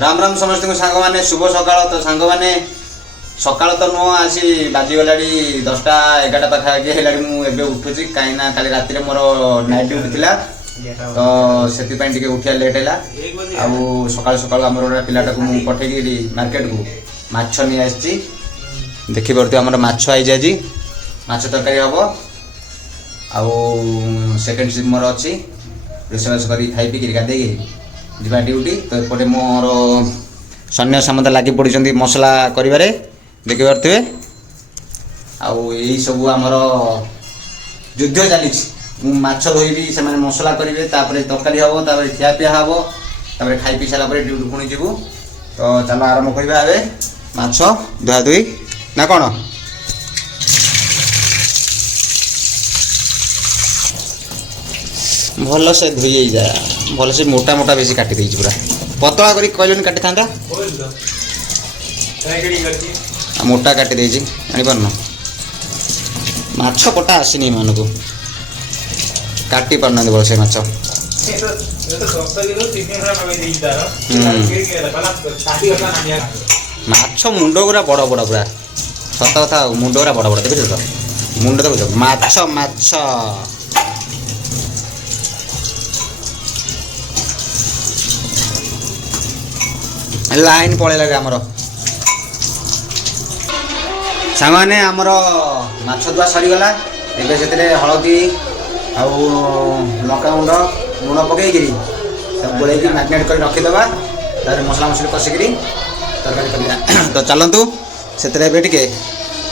राम राम समस्त सांग मैंने शुभ सकाल तो सांग मैंने सकाल तो नुह आसी बाजीगला 10टा 11टा पाखापाखि है मुझे उठुची कहीं काली रात मोर नाइट ड्यूटी थी तो से उठिया लेट है सकाल सकाल आम पिलाटा को मुझे पठेगी मार्केट को माछ नहीं आसी देखिपे आम माछ आई आज माछ तरकारी हम आउ सेकेंड शिफ्ट मोर अच्छी रोषेबास कर खाई पी गाधे जा ड्यूटी तो एपटे मोर सैन्य सामंत लगी पड़ी मसला कर देखिपे आई सब आमर युद्ध चली माछ धोबी से मसला करेंगे तरकारी हम खियापिया हम खाई पी सारापर ड्यूटी पुणी जीवु तो चलो आरंभ करवा माछ धुआ धुई ना कौन भल से धोई जाए भल से मोटा मोटा बेसी काटी देछि पूरा पतला करी कहलोनी काटी थांदा मोटा काटी देछि जानि परन माछ कटा आसीनी मन को काटी परन भल से माछ माछ मुंड गुरा बड़ बड़ पूरा सत कथा मुंड गुरा बड़ बड़ देखिस तो मुंड देखो माछ माछ लाइन पड़ेगा आमर सांग मैंने आमर माछ धुआ सरीगला एवं से हलदी आउ लंका गुंड लुण पकईकि गोल मैरिनेट कर रखीदे मसला मसली कषिकी तरकारी कर तो चलतु से टे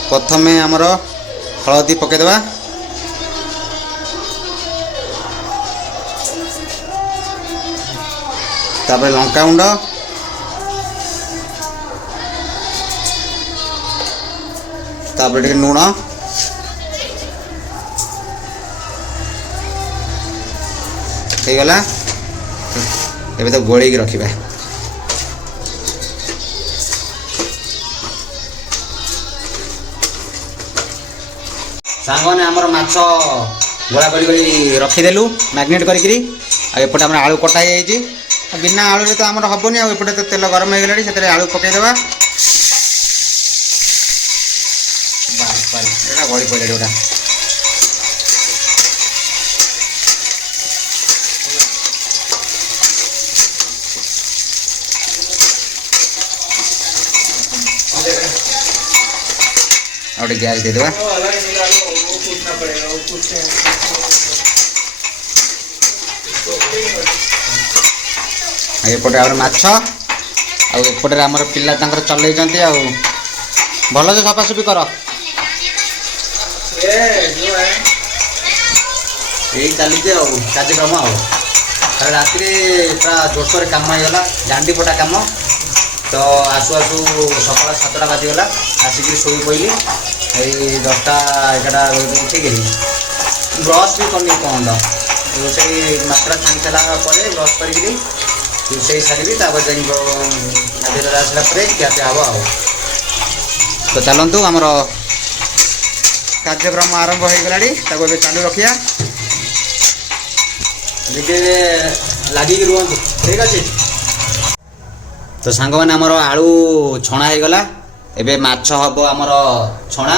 प्रथम आमर हलदी पकईदे तापर लंका गुंड तापर टे लुण होगला एबे तो गोल रखा सांग ने आमर माछ गोला कर रखीदेलु मैरिनेट करपटे आम आलू कटा बिना आलू तो आम हेनी आउटे तो तेल गरम हो गला से आलू पकईदे गड़ी पड़ा जोटा और गैस दे देवा एपटे आम माछ आउटे आमर पिला चल भल से सफासफी कर यही चली कार्यक्रम रात पूरा जोरसोर कम होगा डांडी फटा कम तो आसु आसु सकाल 7टा बाजीगला आसिक शोई पड़ी यही 10टा 11टा उठिक ब्रश भी करनी कहद रोषे मात्रा छाणी सारापर ब्रश करी रोषे सारी आसला खियापिया हम तो चलतु आमर कार्यक्रम आरंभ हो गला चालू रखिया लगे रुहतु ठीक अच्छे तो सांग मैंने आमर आलू छणा हो गला एबे माछ हम आमर छणा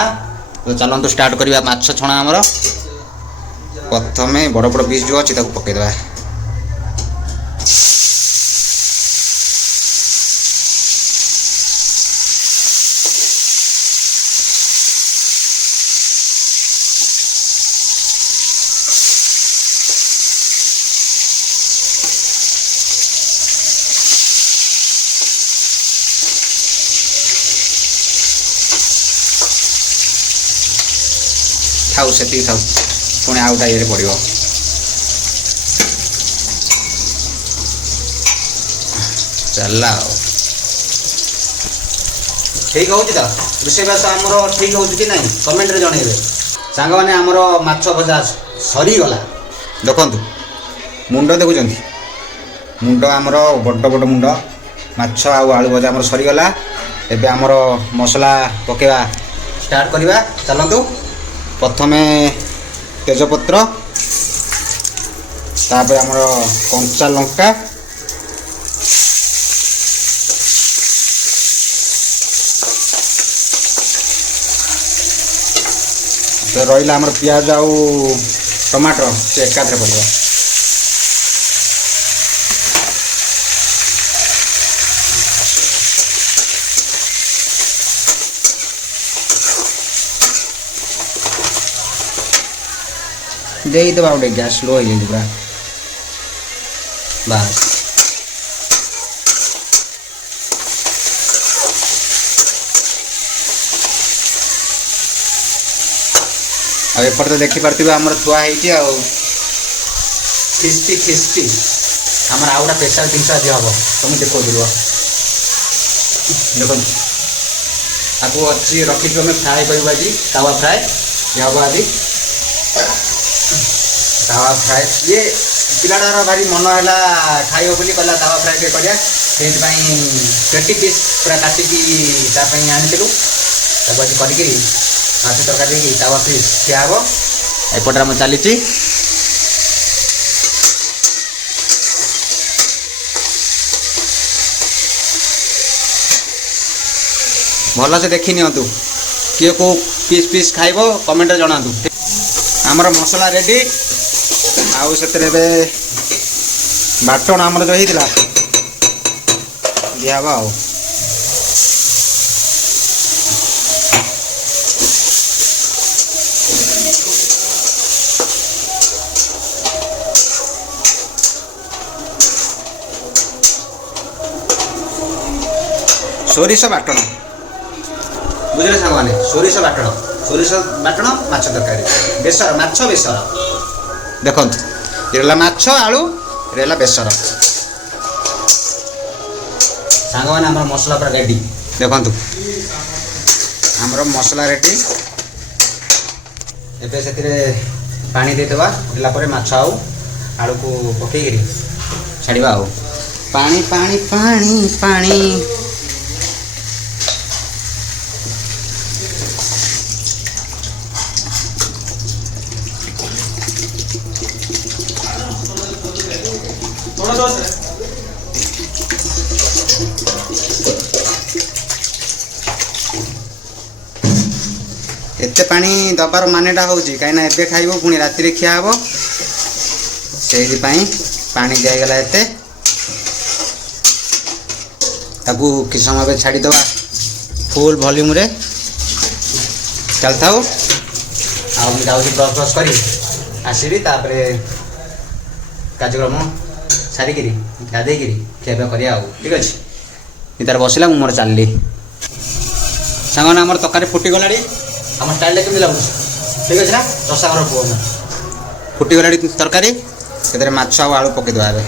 तो चलतु स्टार्ट करवा माछ छणा आमर प्रथम बड़ बड़ पीस जो अच्छी पकईदे थाउ से थाउ पुणी आउटा ये पड़ो चला ठीक हो रोषेबास आमर ठीक हो कि नहीं कमेंट रे जनइबे सांग मैंने आमर माछ भजा सरीगला देखु मुंड देखुं मुंड आमर बड़ बड़ मुंड माछ आलू भजा आमर सरीगला एबे आमर मसला पकेवा स्टार्ट करवा चलतु प्रथम तेजपत्र तापर आमर कंचा लंका तो रहा आमर पियाज आउ टमाटर से एकाथरे पड़े देवा गोटे गैस स्लो हो जाए पूरा बस अब एपटे तो देखिपे आम थुआ खिस्टी खिस्टी आम आउ गोटा स्पेशल जिन आज हम तुम देखो देख आपको अच्छी रखी आम फ्राए कर तावा फ्राए ये हम आज तावा फ्राए ये पिलाटार भारी मन है खाइब बोली कहला तावा फ्राए टे करिया पेटी पीस पूरा काटिकी आनीलु आज करके माछ तरकारी तावा पीस खिया हम एपटे आम चली भल से देखी नियंतु किए को पीस पीस खाइब कमेंट जनातु आमर मसला रेडी आउ से बाटण आमर जो होता दिहब आ सोरिष बाटण बुझे सांग मैंने सोरिष बाटण माछ तरकारी बेसर माछ बेसर देखो ये माछ आलू ये बेसर सांग मैंने आम मसला पूरा रेडी देखु आमर मसला रेडी एबे से पानी देदेवा फुटला माछ आउ आलू को पकईकरी छाड़ा आउ पानी पानी पानी पानी एते पानी दबार मानेटा हूँ कहीं एबे खाइब पुणी राति खिया हम से पानी दिगला एते ताकू कि समय छाड़ीदे फुल वॉल्यूम रे चल था ब्रश ब्रश कर आसबि कार्यक्रम सारिकी गाधेक खियापिया करा ठीक अच्छे तार बसला मोर चलली सांग आम तरकारी फुटी गला आम स्टाइल केमी लगुच ठीक अच्छे ना रसा घर पुआ फुटी गला तरकारी से माछ आलू पकईदे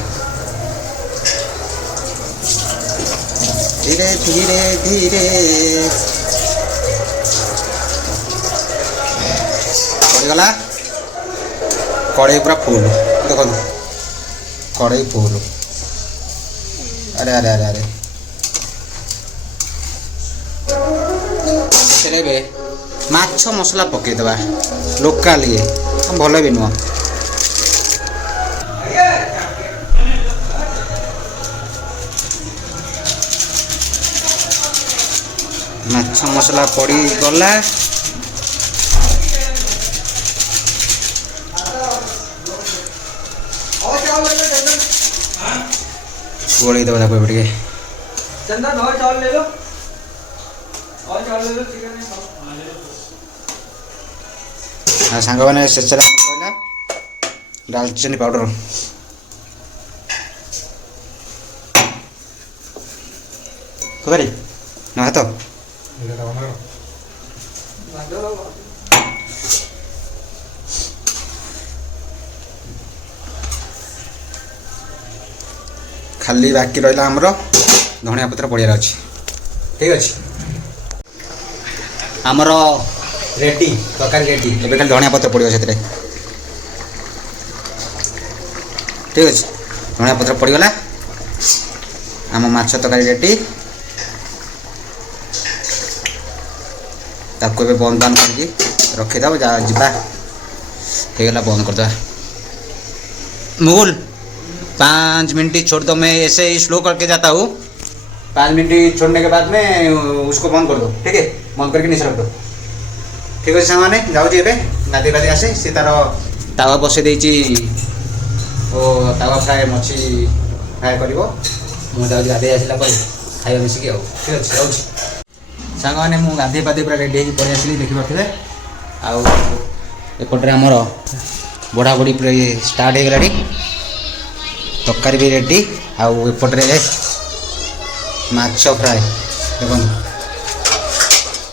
धीरे धीरे धीरे पड़गला कड़े पूरा फुल देख कड़े फुल अरे अरे अरे अरे माछ मसला पकईदे लोकाल ये भल भी नुह माछ मसला पड़ी गला गोली दबा दबा टे चंदन और चावल ले लो और चावल ले लो चिकन सांग मैंने शेष कहला दालचीनी पाउडर करी ना हाथ खाली बाकी रहा आमर धनिया पत्र पड़ियार अच्छी ठीक अच्छे आमर रेडी तरकारी रेडी एबे खाली धनिया पत्र पड़ो से ठीक अच्छे धनिया पत्र पड़गला आम माछ तरकारी रेडी ताको बंद बांद करके रखीदे जावा होगला बंद करदे मुगुल 5 मिनट छोड़ दो मैं ऐसे ही स्लो करके जाता हूँ 5 मिनट छोड़ने के बाद में उसको बंद कर दो ठीक है बंद करके नीचे रख दो ঠিক আছে ସାଙ୍ଗମାନେ ଯାଉଛି ଏବେ ଗାଧେଇ ପାଧେଇ ଆସେ ସେ ତାର ତାୱା ବସେଇ ଦେଇଛି ଓ ତାୱା ଫ୍ରାଏ ମଛି ଫ୍ରାଏ କରିବ ମୁଁ ଯାଉଛି ଗାଧେଇ ଆସିଲା ପରେ ଖାଇବା ମିଶିକି ଆଉ ଠିକ୍ ଅଛି ରହୁଛି ସାଙ୍ଗମାନେ ମୁଁ ଗାଧେଇ ପାଧେଇ ପୁରା ରେଡ଼ି ହେଇକି ପଳେଇ ଆସିଲି ଦେଖିପାରୁଥିବେ ଆଉ ଏପଟରେ ଆମର ବଢ଼ାବଢ଼ି ପୁରା ଷ୍ଟାର୍ଟ ହେଇଗଲାଣି ତରକାରୀ ବି ରେଡ଼ି ଆଉ ଏପଟରେ ମାଛ ଫ୍ରାଏ ଦେଖନ୍ତୁ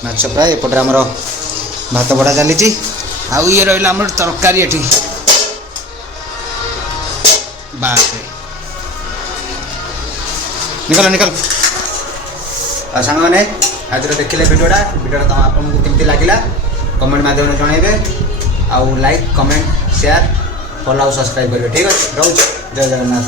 ମାଛ ଫ୍ରାଏ ଏପଟରେ ଆମର ଭାତ ବଢ଼ା ଚାଲିଛି ଆଉ ଇଏ ରହିଲା ଆମର ତରକାରୀ ଏଠି ବାପରେ ନିକଲ ନିକଲ ଆଉ ସାଙ୍ଗମାନେ ଆଜିର ଦେଖିଲେ ଭିଡ଼ିଓଟା ଆପଣଙ୍କୁ କେମିତି ଲାଗିଲା କମେଣ୍ଟ ମାଧ୍ୟମରେ ଜଣାଇବେ ଆଉ ଲାଇକ୍ କମେଣ୍ଟ ସେୟାର ଫଲୋ ଆଉ ସବସ୍କ୍ରାଇବ୍ କରିବେ ଠିକ୍ ଅଛି ରହୁଛି ଜୟ ଜଗନ୍ନାଥ।